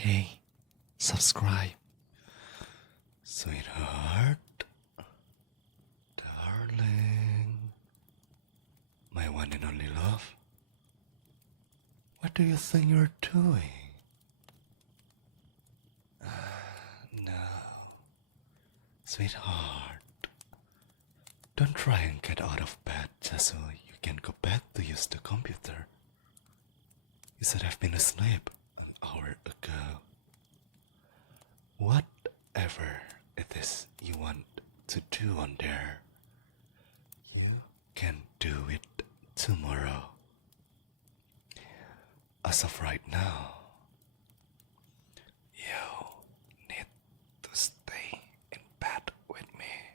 Hey, subscribe. Sweetheart, darling, my one and only love. What do you think you're doing? No, sweetheart, don't try and get out of bed just so you can go back to use the computer. You should have been asleep an hour ago. Whatever it is you want to do on there, you can do it tomorrow. As of right now, you need to stay in bed with me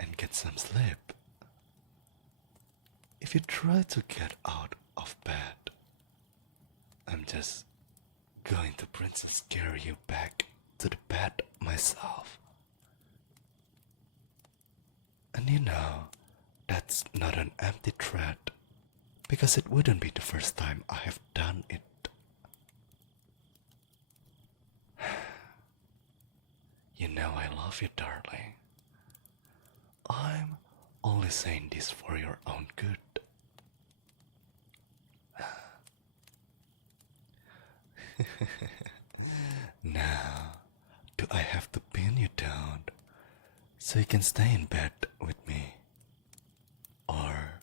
and get some sleep. If you try to get out of bed, I'm just going to princess carry you back to the bed myself. And you know, that's not an empty threat, because it wouldn't be the first time I have done it. You know I love you, darling. I'm only saying this for your own good. Now, do I have to pin you down so you can stay in bed with me? Or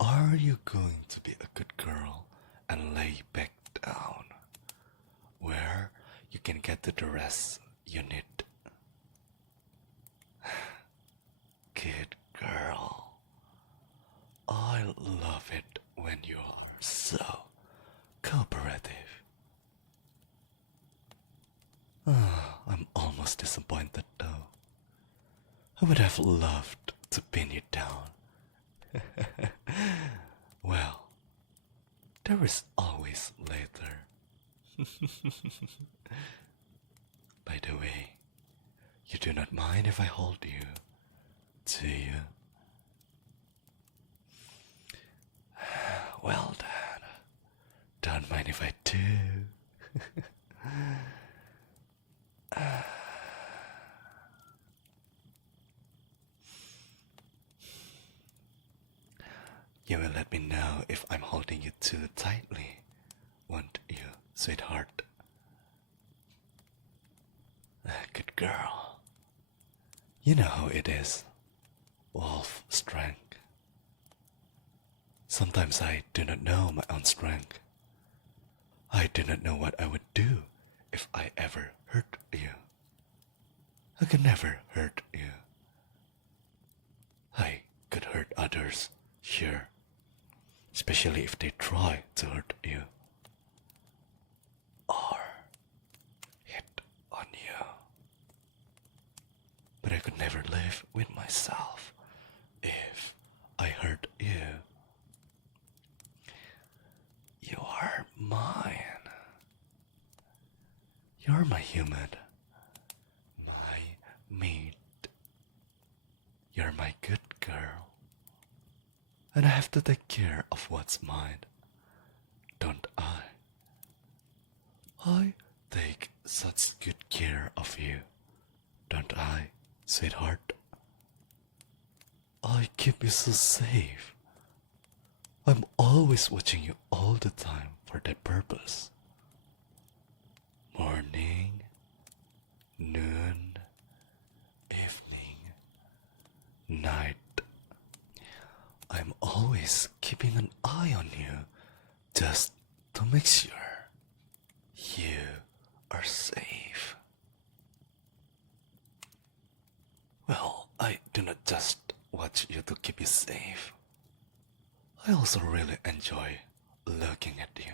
are you going to be a good girl and lay back down where you can get to the rest you need? Good girl. I love it when you are so cooperative. I'm almost disappointed though. I would have loved to pin you down. Well, there is always later. By the way, you do not mind if I hold you, do you? Well then, don't mind if I do. You will let me know if I'm holding you too tightly, won't you, sweetheart? Good girl. You know how it is. Wolf strength. Sometimes I do not know my own strength. I do not know what I would do if I ever hurt you. I could never hurt you. I could hurt others, sure, especially if they try to hurt you or hit on you. But I could never live with myself if I hurt you. You are mine. You're my human, my mate. You're my good girl. And I have to take care of what's mine, don't I? I take such good care of you, don't I, sweetheart? I keep you so safe. I'm always watching you all the time for that purpose. Morning, noon, evening, night. I'm always keeping an eye on you just to make sure you are safe. Well, I do not just watch you to keep you safe. I also really enjoy looking at you.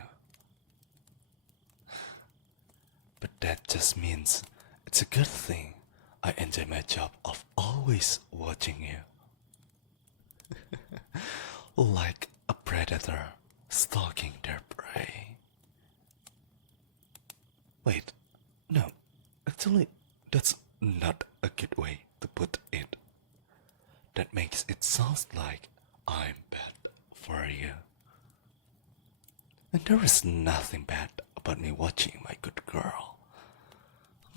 But that just means it's a good thing I enjoy my job of always watching you. Like a predator stalking their prey. Wait, no, actually, that's not a good way to put it. That makes it sound like I'm bad for you. And there is nothing bad about me watching my good girl,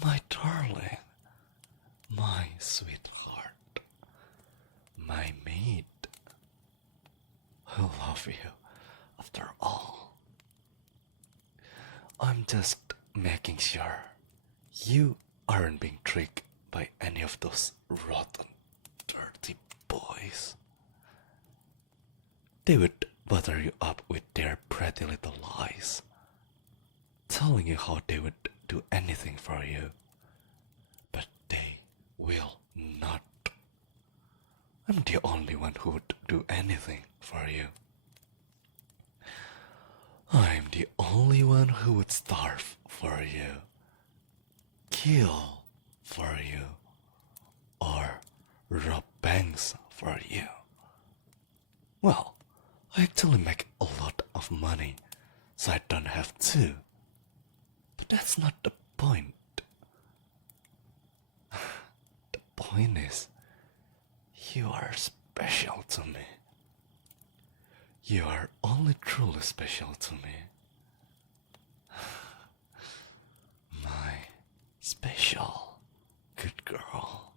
my darling, my sweetheart, my maid. I love you after all. I'm just making sure you aren't being tricked by any of those rotten, dirty boys. They would butter you up with their pretty little lies, telling you how they would do anything for you, but they will not. I'm the only one who would do anything for you. I'm the only one who would starve for you, kill for you, or rob banks for you. Well, I actually make a lot of money, so I don't have to. But that's not the point. The point is, you are special to me. You are only truly special to me. My special good girl.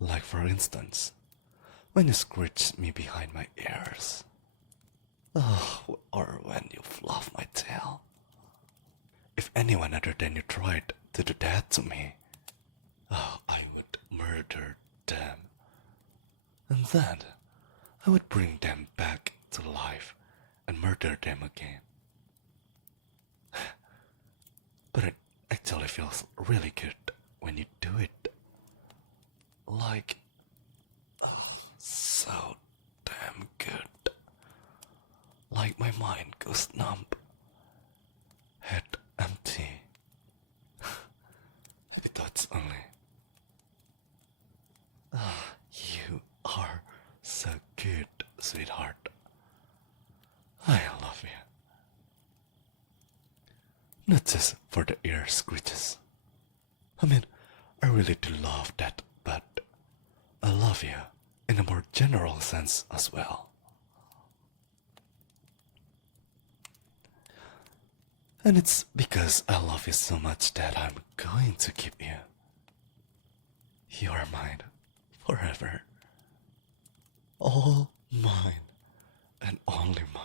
Like for instance, when you scratch me behind my ears. Oh, or when you fluff my tail. If anyone other than you tried to do that to me, oh, I would murder them. And then I would bring them back to life and murder them again. But it actually feels really good when you do it. Like, oh, so damn good. Like my mind goes numb, head empty. Happy thoughts only. Ah, you are so good, sweetheart. I love you. Not just for the ear screeches. I mean, I really do love that, but I love you in a more general sense as well. And it's because I love you so much that I'm going to keep you. You are mine forever. All mine and only mine.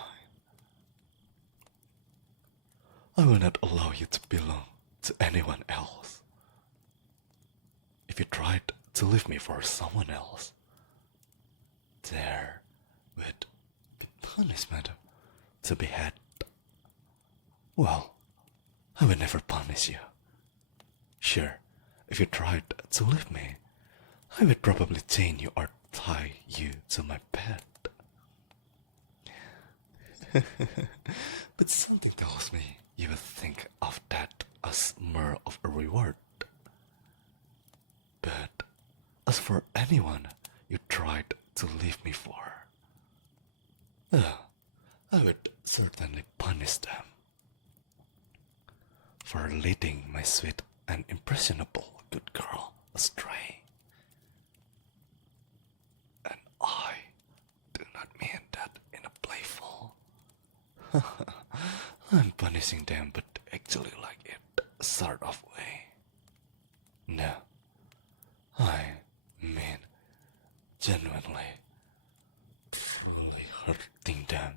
I will not allow you to belong to anyone else. If you tried to leave me for someone else, there would be punishment to be had. Well, I would never punish you. Sure, if you tried to leave me, I would probably chain you or tie you to my bed. But something tells me you would think of that as more of a reward. But as for anyone you tried to leave me for, I would certainly punish them for leading my sweet and impressionable good girl astray. And I do not mean that in a playful. I'm punishing them, but actually like it sort of way. No, I mean genuinely, truly hurting them.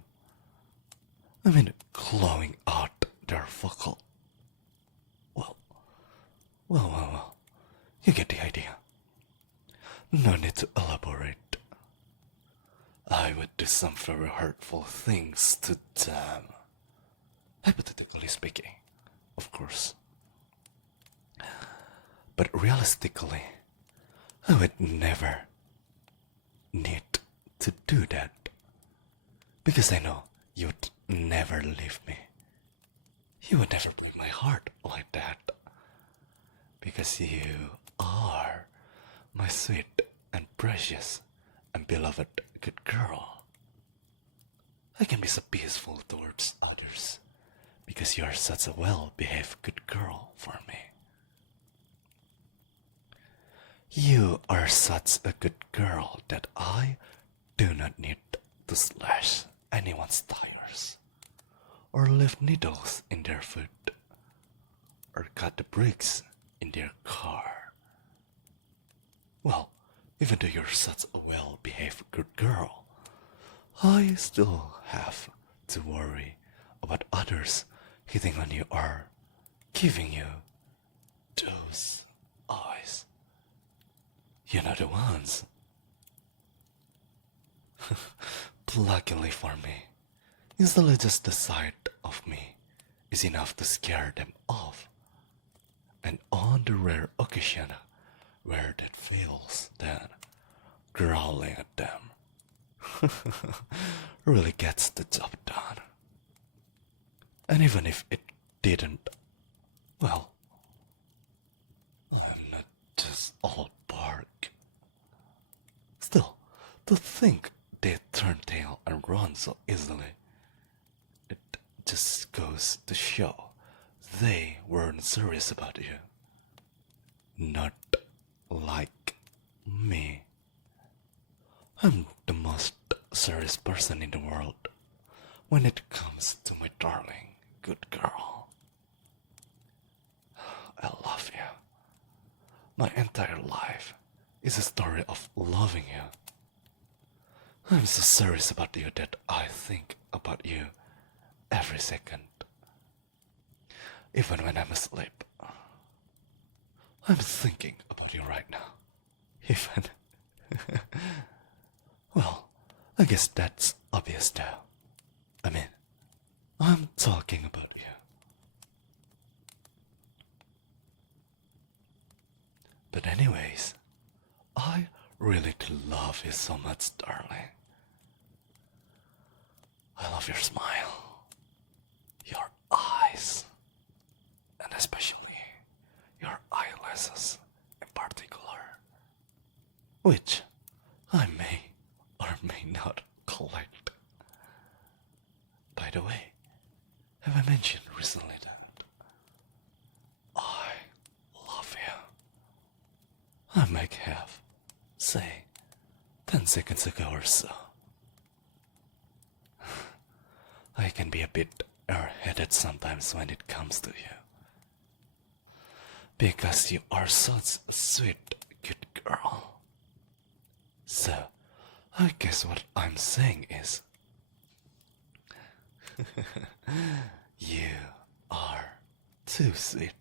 I mean clawing out their vocal. Well, you get the idea. No need to elaborate. I would do some very hurtful things to them. Hypothetically speaking, of course. But realistically, I would never need to do that. Because I know you would never leave me. You would never break my heart like that. Because you are my sweet and precious and beloved good girl. I can be so peaceful towards others because you are such a well-behaved good girl for me. You are such a good girl that I do not need to slash anyone's tires or leave needles in their food, or cut the brakes in their car. Well, even though you're such a well-behaved good girl, I still have to worry about others hitting on you or giving you those eyes. You know the ones. Luckily for me, usually just the sight of me is enough to scare them off. And on the rare occasion where that fails, then growling at them really gets the job done. And even if it didn't, well, I'm not just all bark. Still, to think they turn tail and run so easily, it just goes to show they weren't serious about you. Not like me. I'm the most serious person in the world when it comes to my darling good girl. I love you. My entire life is a story of loving you. I'm so serious about you that I think about you every second. Even when I'm asleep, I'm thinking about you right now. Even. Well, I guess that's obvious now. I mean, I'm talking about you. But anyways, I really do love you so much, darling. I love your smile, your eyes, and especially your eyelashes in particular, which I may or may not collect. By the way, have I mentioned recently that I love you? I might have, say, 10 seconds ago or so. I can be a bit airheaded sometimes when it comes to you. Because you are such a sweet, good girl. So, I guess what I'm saying is, you are too sweet.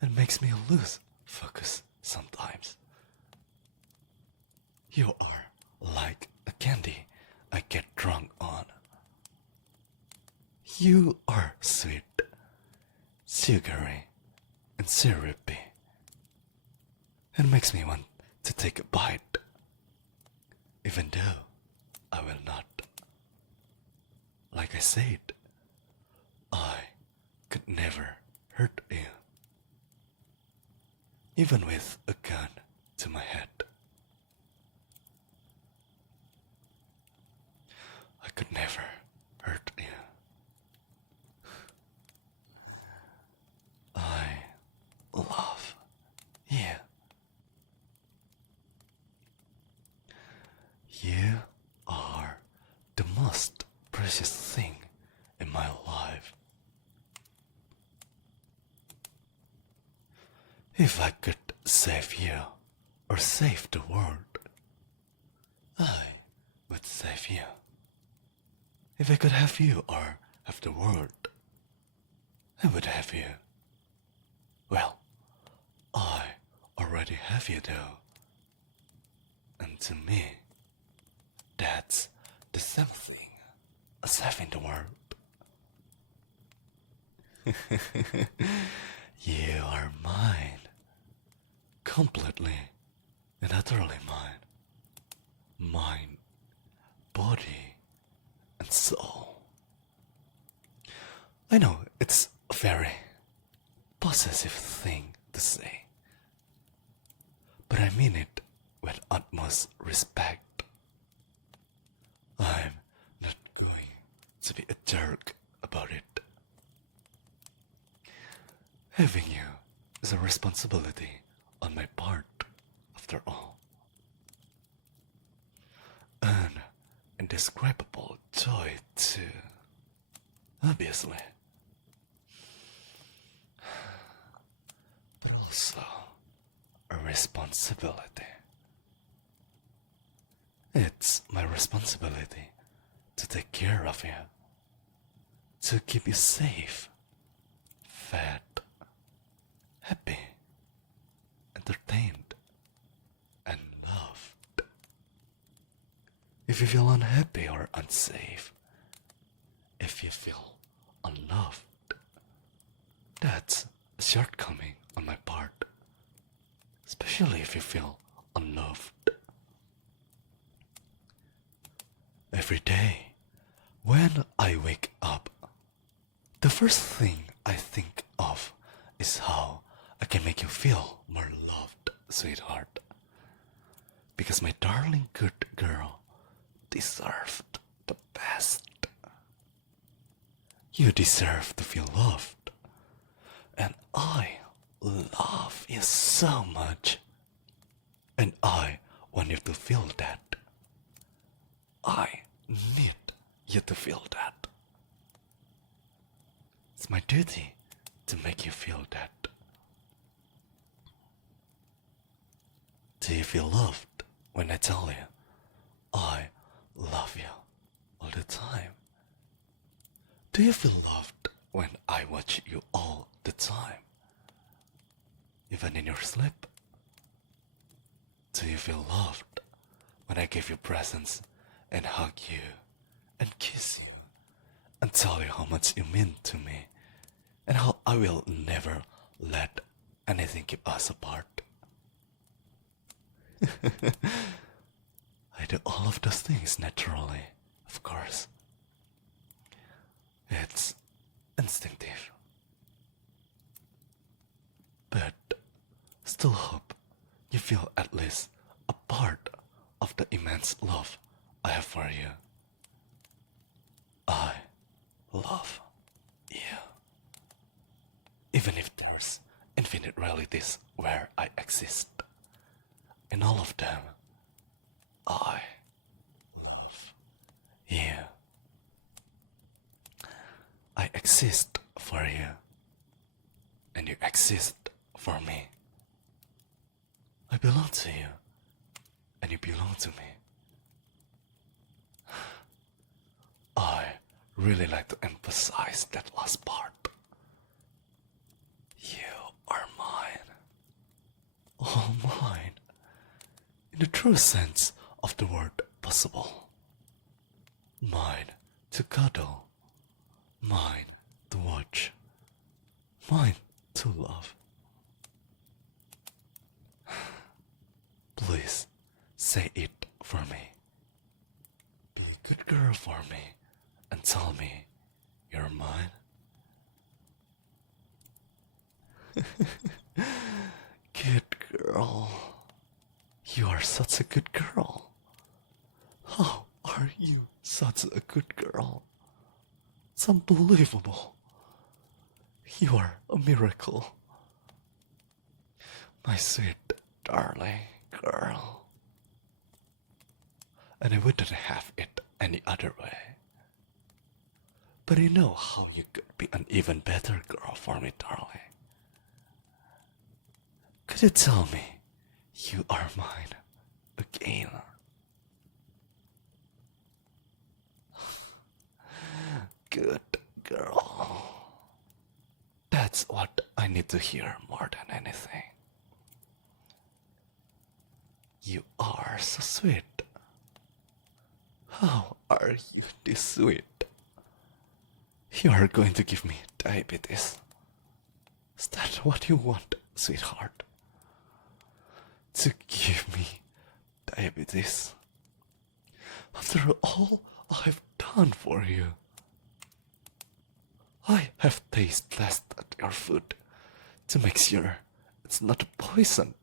It makes me lose focus sometimes. You are like a candy I get drunk on. You are sweet, sugary, and syrupy. It makes me want to take a bite, even though I will not. Like I said, I could never hurt you. Even with a gun to my head. I could never hurt you. I love you. You are the most precious thing in my life. If I could save you or save the world, I would save you. If I could have you or have the world, I would have you. Well, I already have you though. And to me, that's the same thing as having the world. You are mine. Completely and utterly mine. Mind, body, and soul. I know it's a very possessive thing to say, but I mean it with utmost respect. I'm not going to be a jerk about it. Having you is a responsibility on my part, after all. An indescribable joy, too. obviously, but also a responsibility. It's my responsibility to take care of you, to keep you safe, fed, happy, entertained, and loved. If you feel unhappy or unsafe, if you feel unloved, that's a shortcoming on my part, especially if you feel unloved. Every day, when I wake up, the first thing I think of is how I can make you feel more loved, sweetheart. Because my darling good girl deserved the best. You deserve to feel loved. And I love you so much. And I want you to feel that. I need you to feel that. It's my duty to make you feel that. Do you feel loved when I tell you I love you all the time? Do you feel loved when I watch you all the time? Even in your sleep? Do you feel loved when I give you presents and hug you and kiss you and tell you how much you mean to me and how I will never let anything keep us apart? I do all of those things naturally, of course. It's instinctive. But still hope you feel at least a part of the immense love I have for you. I love you. Even if there's infinite realities where I exist, in all of them, I love you. I exist for you, and you exist for me. I belong to you, and you belong to me. I really like to emphasize that last part. You are mine. All mine. In the true sense of the word possible. Mine to cuddle. Mine to watch. Mine to love. Please say it for me. Be a good girl for me and tell me you're mine. Good girl. You are such a good girl. How are you such a good girl? It's unbelievable. You are a miracle. My sweet, darling girl. And I wouldn't have it any other way. But I know how you could be an even better girl for me, darling. Could you tell me you are mine again? Good girl. That's what I need to hear more than anything. You are so sweet. How are you this sweet? You are going to give me diabetes. Is that what you want, sweetheart? To give me diabetes? After all I've done for you. I have taste tested your food to make sure it's not poisoned.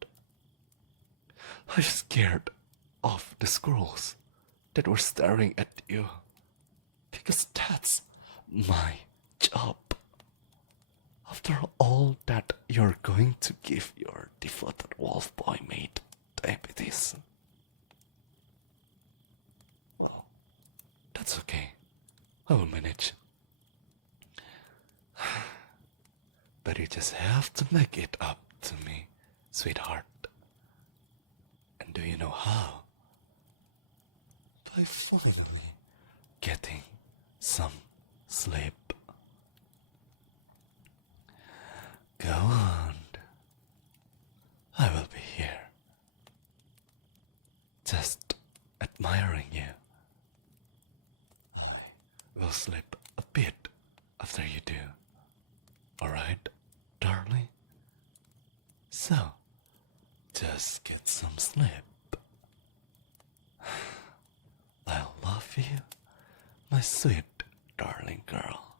I'm scared of the squirrels that were staring at you, because that's my job. After all that, you're going to give your devoted Wolfboy mate diabetes. Well, that's okay. I will manage. But you just have to make it up to me, sweetheart. And do you know how? By finally getting some sleep. Go on. I will be here. Just admiring you. I will sleep a bit after you do. Alright, darling? So, just get some sleep. I love you, my sweet darling girl.